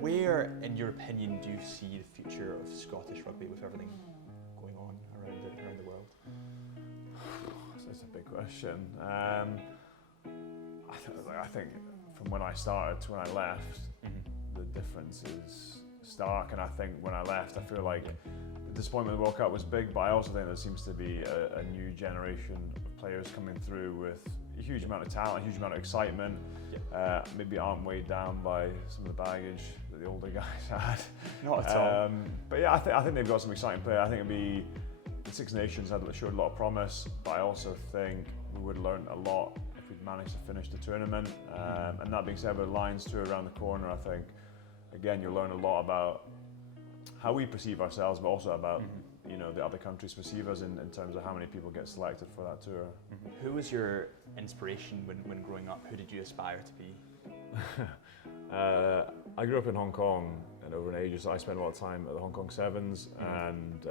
Where, in your opinion, do you see the future of Scottish rugby with everything going on around the world? That's a big question. I think from when I started to when I left, the difference is stark. And I think when I left, I feel like the disappointment of the World Cup was big, but I also think there seems to be a new generation of players coming through with a huge amount of talent, a huge amount of excitement. Maybe aren't weighed down by some of the baggage that the older guys had. Not at all. But yeah, I think they've got some exciting players. I think the Six Nations showed a lot of promise, but I also think we would have learned a lot if we'd managed to finish the tournament. And that being said, with Lions tour around the corner, I think again you'll learn a lot about how we perceive ourselves, but also about the other countries perceive us in terms of how many people get selected for that tour. Who was your inspiration when growing up? Who did you aspire to be? I grew up in Hong Kong, and over an age, I spent a lot of time at the Hong Kong Sevens, and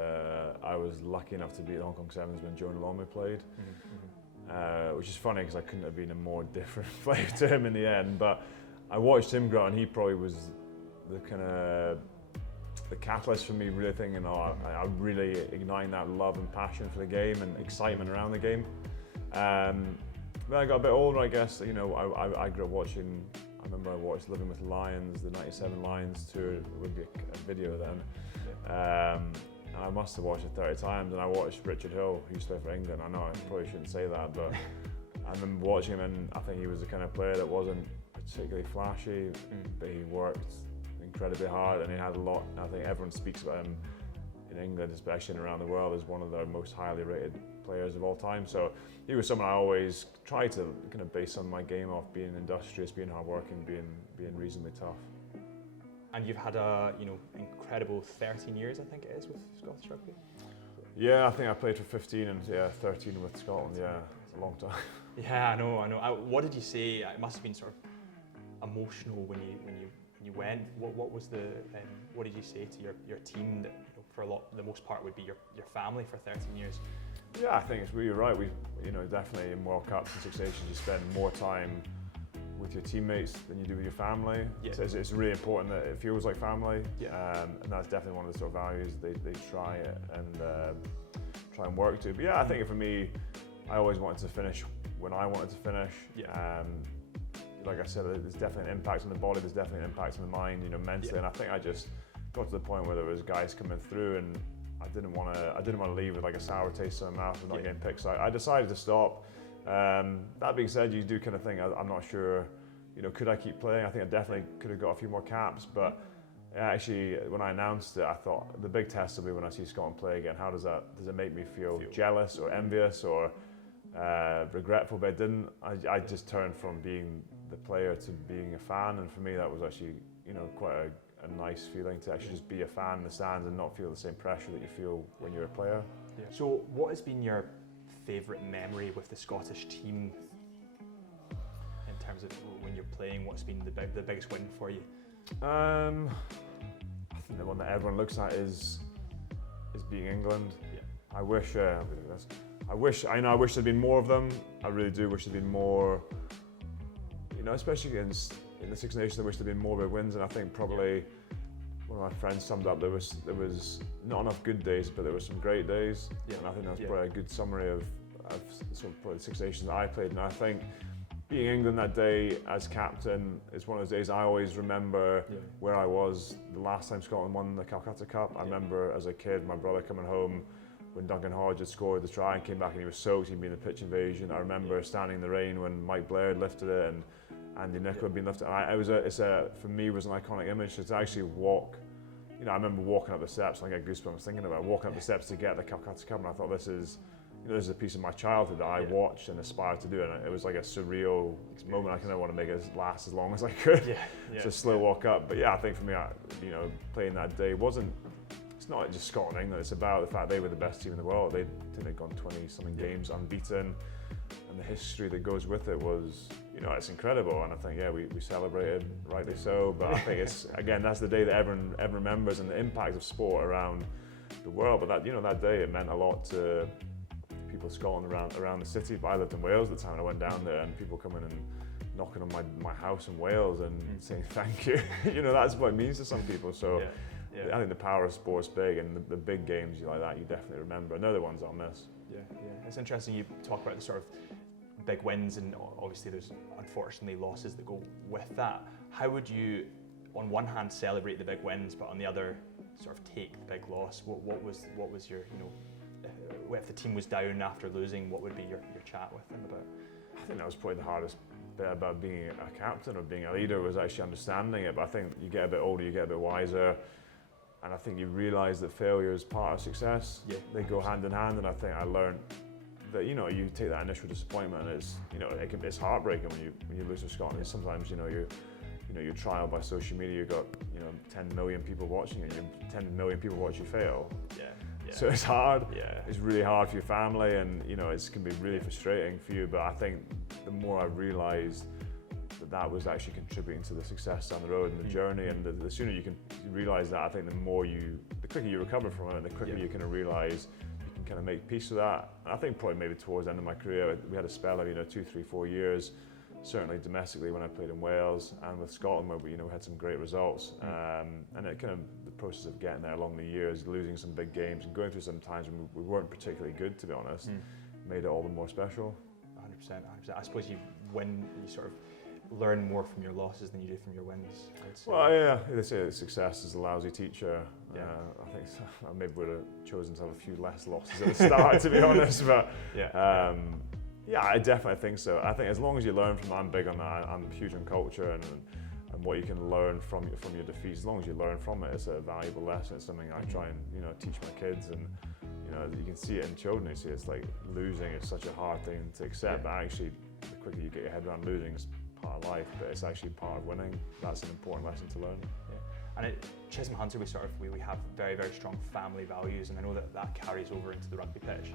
I was lucky enough to be at the Hong Kong Sevens when Jonah Lomu played, which is funny because I couldn't have been a more different player to him in the end. But I watched him grow, and he probably was the kind of the catalyst for me really thinking, I really igniting that love and passion for the game and excitement around the game. When I got a bit older, I guess, I grew up watching, I remember I watched Living with Lions, the 97 Lions tour. It would be a video then. And I must have watched it 30 times, and I watched Richard Hill, who used to play for England. I know I probably shouldn't say that, but I remember watching him, and I think he was the kind of player that wasn't particularly flashy, but he worked incredibly hard, and he had a lot. I think everyone speaks about him in England, especially and around the world, as one of their most highly rated players of all time. So he was someone I always tried to kind of base some of my game off, being industrious, being hardworking, being reasonably tough. And you've had a incredible 13 years, I think it is, with Scottish rugby. Yeah, I think I played for 15 and 13 with Scotland. Yeah, it's a long time. Yeah, I know. What did you say? It must have been sort of emotional when you went. What was what did you say to your team that for the most part would be your family for 13 years? Yeah, I think you're right. We definitely in World Cups and Six Nations you spend more time with your teammates than you do with your family. Yeah. So it's really important that it feels like family. Yeah. And that's definitely one of the sort of values they try and work to. But yeah, I think for me, I always wanted to finish when I wanted to finish. Yeah. Like I said, there's definitely an impact on the body, there's definitely an impact on the mind, mentally. Yeah. And I think I just got to the point where there was guys coming through, and I didn't want to leave with like a sour taste in my mouth of not getting picked. So I decided to stop. That being said, you do kind of think, I'm not sure, could I keep playing? I think I definitely could have got a few more caps, but actually when I announced it, I thought the big test will be when I see Scotland play again. How does it make me feel jealous or envious or regretful? But it didn't. I just turned from being the player to being a fan, and for me that was actually quite a nice feeling to actually just be a fan in the stands and not feel the same pressure that you feel when you're a player. Yeah. So what has been your favourite memory with the Scottish team in terms of when you're playing? What's been the biggest win for you? I think the one that everyone looks at is being England. Yeah. I wish there'd been more of them. I really do wish there'd been more. Especially in the Six Nations, I wish there'd been more big wins, and I think probably one of my friends summed up there was not enough good days, but there were some great days. Yeah. And I think that's probably a good summary of sort of probably the Six Nations that I played. And I think being England that day as captain is one of those days I always remember where I was the last time Scotland won the Calcutta Cup. I remember as a kid my brother coming home when Duncan Hodge had scored the try and came back and he was soaked, he'd been in the pitch invasion. I remember standing in the rain when Mike Blair had lifted it and Andy Nicholl had been lifted. For me it was an iconic image to actually walk. I remember walking up the steps, and I get goosebumps thinking about walking up the steps to get the Calcutta Cup, and I thought this is a piece of my childhood that I watched and aspired to do, and it was like a surreal moment. I kind of want to make it last as long as I could. It's a slow walk up, but I think for me, playing that day it's not just Scotland and England, it's about the fact they were the best team in the world. They'd gone 20-something games unbeaten, and the history that goes with it was, it's incredible. And I think, we celebrated, rightly so. But I think that's the day that everyone remembers, and the impact of sport around the world. But that day, it meant a lot to people in Scotland around the city. But I lived in Wales at the time, and I went down there, and people coming and knocking on my house in Wales and saying thank you. You know, that's what it means to some people. So I think the power of sport's big, and the big games like that you definitely remember. Another ones I'll miss. Yeah. It's interesting you talk about the sort of big wins, and obviously there's unfortunately losses that go with that. How would you, on one hand, celebrate the big wins, but on the other, sort of take the big loss? What was your, you know, if the team was down after losing, what would be your chat with them about? I think that was probably the hardest bit about being a captain or being a leader, was actually understanding it. But I think you get a bit older, you get a bit wiser, and I think you realise that failure is part of success. Yeah, they go hand in hand, and I think I learned that, you know, you take that initial disappointment, and it's, you know, it's heartbreaking when you lose to Scotland. Sometimes, you know, your trial by social media, you've got, you know, 10 million people watching, and 10 million people watch you fail. Yeah. So it's hard. Yeah. It's really hard for your family, and, you know, it can be really frustrating for you. But I think the more I realised that was actually contributing to the success down the road and the journey, and the sooner you can realise that, I think the quicker you recover from it, and the quicker you kind of realise you can kind of make peace with that. And I think probably maybe towards the end of my career, we had a spell of, you know, 2, 3, 4 years, certainly domestically when I played in Wales and with Scotland, where we, you know, had some great results. And it kind of, the process of getting there along the years, losing some big games and going through some times when we weren't particularly good, to be honest, made it all the more special. 100%. I suppose you sort of learn more from your losses than you do from your wins. Well, yeah, they say that success is a lousy teacher. I think I maybe would have chosen to have a few less losses at the start, to be honest. But yeah, I definitely think so. I think as long as you learn from that, I'm big on that. I'm huge on culture and what you can learn from your defeats. As long as you learn from it, it's a valuable lesson. It's something I try and, you know, teach my kids, and, you know, you can see it in children. You see it's like losing is such a hard thing to accept, but actually the quicker you get your head around losing, it's part of life, but it's actually part of winning. That's an important lesson to learn. And at Chisholm Hunter, we have very, very strong family values, and I know that carries over into the rugby pitch.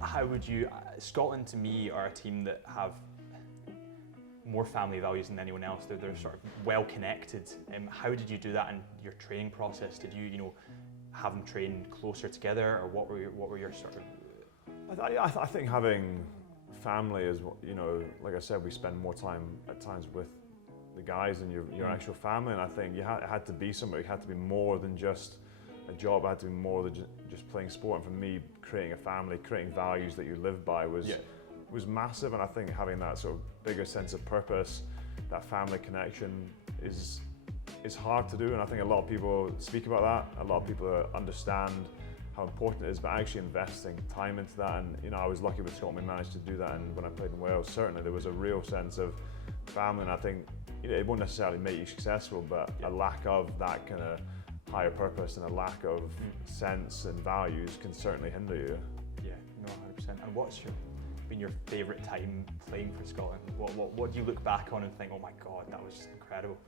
How would you, Scotland to me are a team that have more family values than anyone else. They're sort of well connected. How did you do that in your training process? Did you, you know, have them train closer together, or what were your sort of? I think having family is, you know, like I said, we spend more time at times with the guys than your actual family, and I think it had to be somebody. It had to be more than just a job. It had to be more than just playing sport. And for me, creating a family, creating values that you live by was massive. And I think having that sort of bigger sense of purpose, that family connection is hard to do. And I think a lot of people speak about that. A lot of people understand how important it is, but actually investing time into that. And, you know, I was lucky with Scotland, we managed to do that. And when I played in Wales, certainly there was a real sense of family. And I think, you know, it won't necessarily make you successful, but a lack of that kind of higher purpose and a lack of sense and values can certainly hinder you. Yeah, no, 100%. And what's been your favourite time playing for Scotland? What do you look back on and think, oh my God, that was just incredible?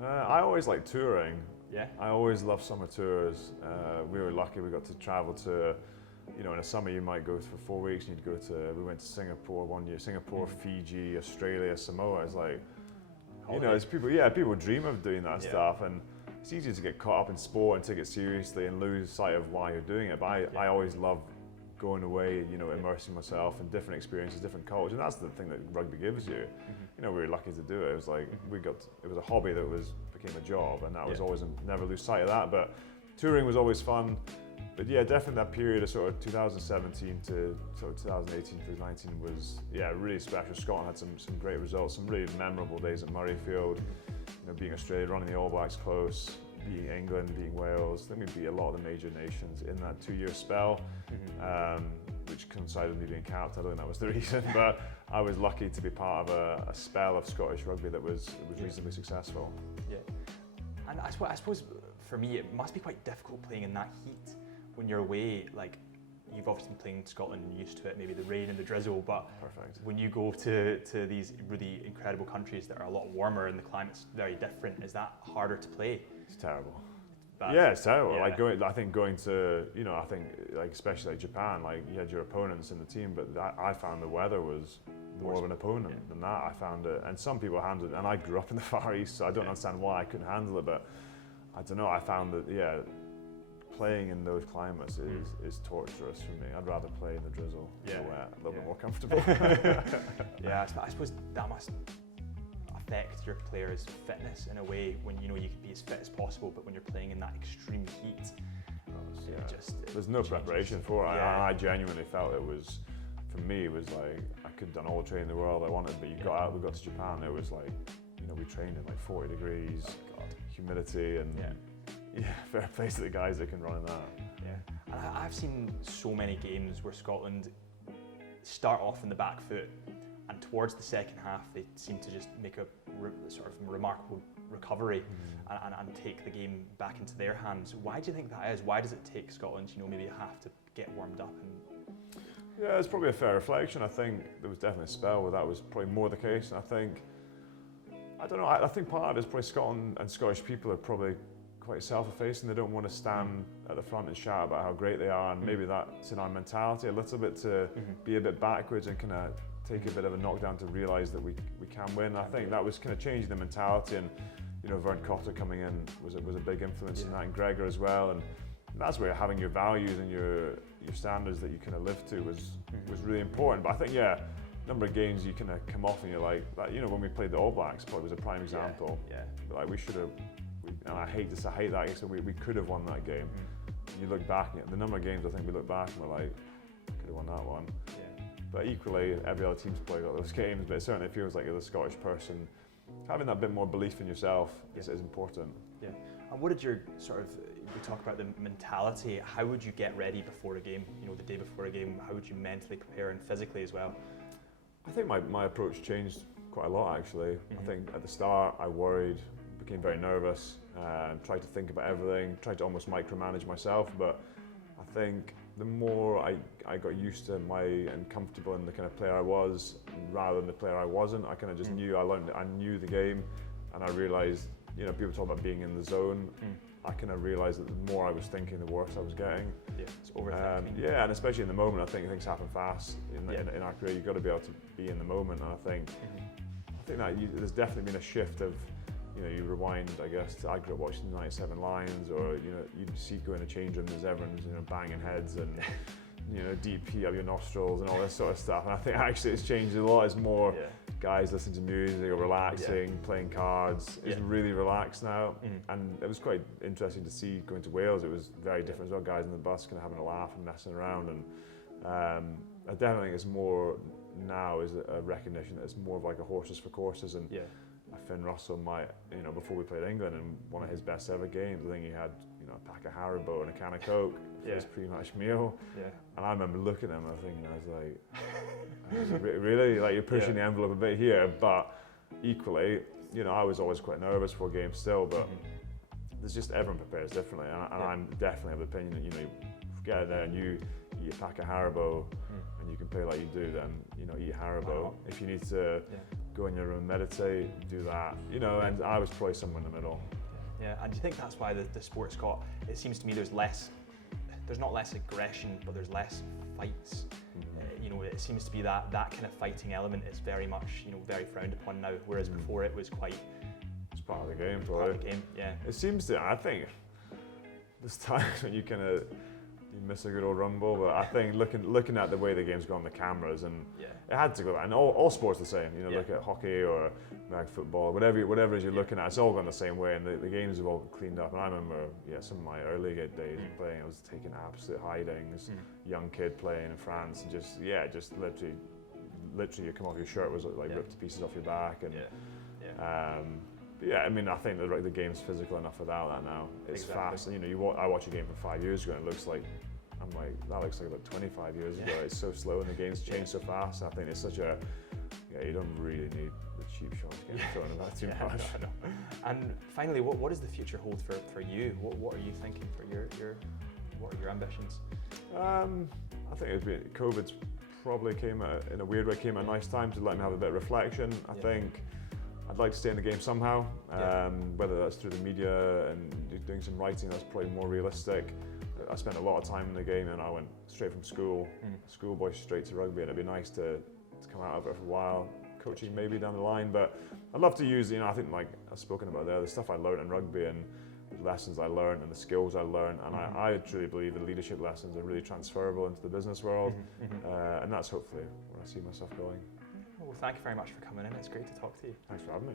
I always like touring. Yeah. I always love summer tours. We were lucky we got to travel to, you know, in the summer you might go for 4 weeks and we went to Singapore one year, Fiji, Australia, Samoa. It's like, you know, it's people dream of doing that stuff, and it's easy to get caught up in sport and take it seriously and lose sight of why you're doing it. But I always love going away, you know, immersing myself in different experiences, different cultures, and that's the thing that rugby gives you. You know, we were lucky to do it. It was like it was a hobby that became a job, and that was always never lose sight of that. But touring was always fun. But yeah, definitely that period of sort of 2017 to sort of 2018 to 19 was really special. Scotland had some great results, some really memorable days at Murrayfield. You know, beating Australia, running the All Blacks close, beating England, beating Wales. I think we beat a lot of the major nations in that 2-year spell, which coincided with me being capped. I don't think that was the reason, but I was lucky to be part of a spell of Scottish rugby that was reasonably successful. Yeah, and I suppose for me it must be quite difficult playing in that heat when you're away. Like, you've obviously been playing in Scotland and used to it, maybe the rain and the drizzle, but when you go to these really incredible countries that are a lot warmer and the climate's very different, is that harder to play? It's terrible. Yeah, it's terrible. Like going to, you know, I think like especially like Japan, like you had your opponents in the team, but I found the weather was more of an opponent than that. I found it, and some people handled it, and I grew up in the Far East, so I don't understand why I couldn't handle it, but I don't know, I found that, playing in those climates is torturous for me. I'd rather play in the drizzle, wet, a little bit more comfortable. I suppose that must affect your players' fitness in a way when you know you can be as fit as possible, but when you're playing in that extreme heat, there's no preparation for it. Yeah. I genuinely felt it was, for me, it was like I could have done all the training in the world I wanted, but we got to Japan, it was like, you know, we trained at like 40 degrees, humidity, and fair play to the guys that can run in that. Yeah, and I've seen so many games where Scotland start off in the back foot, and towards the second half they seem to just make a sort of remarkable recovery and take the game back into their hands. Why do you think that is? Why does it take Scotland, you know, maybe a half to get warmed up? And yeah, it's probably a fair reflection. I think there was definitely a spell where that was probably more the case, and I don't know, I think part of it is probably Scotland and Scottish people are probably quite self-effacing. They don't want to stand at the front and shout about how great they are, and maybe that's in our mentality a little bit to be a bit backwards and kind of take a bit of a knockdown to realise that we can win. I think that was kind of changing the mentality, and you know, Vern Cotter coming in was a big influence in that, and Gregor as well, and that's where having your values and your standards that you kind of live to was really important. But I think number of games you kind of come off and you're like, you know, when we played the All Blacks, probably was a prime example. Like we should have, and I hate that, so we could have won that game. You look back at the number of games, I think we look back and we're like, could have won that one. But equally, every other team's played all those games, but it certainly feels like as a Scottish person, having that bit more belief in yourself is important. Yeah. And what did your we talk about the mentality, how would you get ready before a game, you know, the day before a game, how would you mentally prepare and physically as well? I think my approach changed quite a lot actually. I think at the start I worried, became very nervous, tried to think about everything, tried to almost micromanage myself, but I think the more I got used to and comfortable in the kind of player I was rather than the player I wasn't, I kind of just knew, I knew the game, and I realised, you know, people talk about being in the zone, I kind of realised that the more I was thinking, the worse I was getting. Yeah, it's overthinking. And especially in the moment, I think things happen fast in our career. You've got to be able to be in the moment, and I think that there's definitely been a shift of, you know, you rewind, I guess, I grew up watching the 97 Lions, or, you know, you'd see go in a change room, there's everyone's, you know, banging heads and, you know, deep pee up your nostrils and all this sort of stuff. And I think actually it's changed a lot. It's more guys listening to music or relaxing, playing cards. It's really relaxed now. And it was quite interesting to see going to Wales. It was very different as well. Guys on the bus kind of having a laugh and messing around. And I definitely think it's more now is a recognition that it's more of like a horses for courses. And Finn Russell might, you know, before we played England in one of his best ever games, I think he had, you know, a pack of Haribo and a can of Coke for his pre-match meal. And I remember looking at him and thinking, I was like, really? Like, you're pushing the envelope a bit here, but equally, you know, I was always quite nervous for games still, but there's just, everyone prepares differently, and I'm definitely of the opinion that, you know, you get out there and you eat a pack of Haribo and you can play like you do, then, you know, eat Haribo. If you need to go in your room, meditate, do that, you know, and I was probably somewhere in the middle. Yeah, and do you think that's why the sport's got, it seems to me there's not less aggression, but there's less fights. You know, it seems to be that kind of fighting element is very much, you know, very frowned upon now, whereas before it was quite... It's part of the game, probably. Part of the game, yeah. It seems to, I think, there's times when you miss a good old rumble, but I think looking at the way the game's gone, the cameras, and it had to go, and all sports the same, you know, look at hockey or American football, whatever it is you're looking at, it's all gone the same way, and the games have all cleaned up. And I remember, some of my early days playing, I was taking absolute hidings, young kid playing in France, and just literally you come off your shirt was like ripped to pieces off your back, and but I mean, I think the game's physical enough without that now. It's fast, and you know, I watch a game from 5 years ago, and it looks like, I'm like, that looks like about 25 years ago. It's so slow, and the game's changed so fast. I think it's such a, you don't really need the cheap shots getting thrown about too much. No. And finally, what does the future hold for you? What are you thinking for what are your ambitions? I think COVID's probably came at a nice time to let me have a bit of reflection. I think I'd like to stay in the game somehow, whether that's through the media and doing some writing, that's probably more realistic. I spent a lot of time in the game, and I went straight from schoolboy straight to rugby, and it'd be nice to come out of it for a while, coaching maybe down the line, but I'd love to use, you know, I think like I've spoken about there, the stuff I learned in rugby and the lessons I learned and the skills I learned, and I truly believe the leadership lessons are really transferable into the business world, and that's hopefully where I see myself going. Well, thank you very much for coming in. It's great to talk to you. Thanks for having me.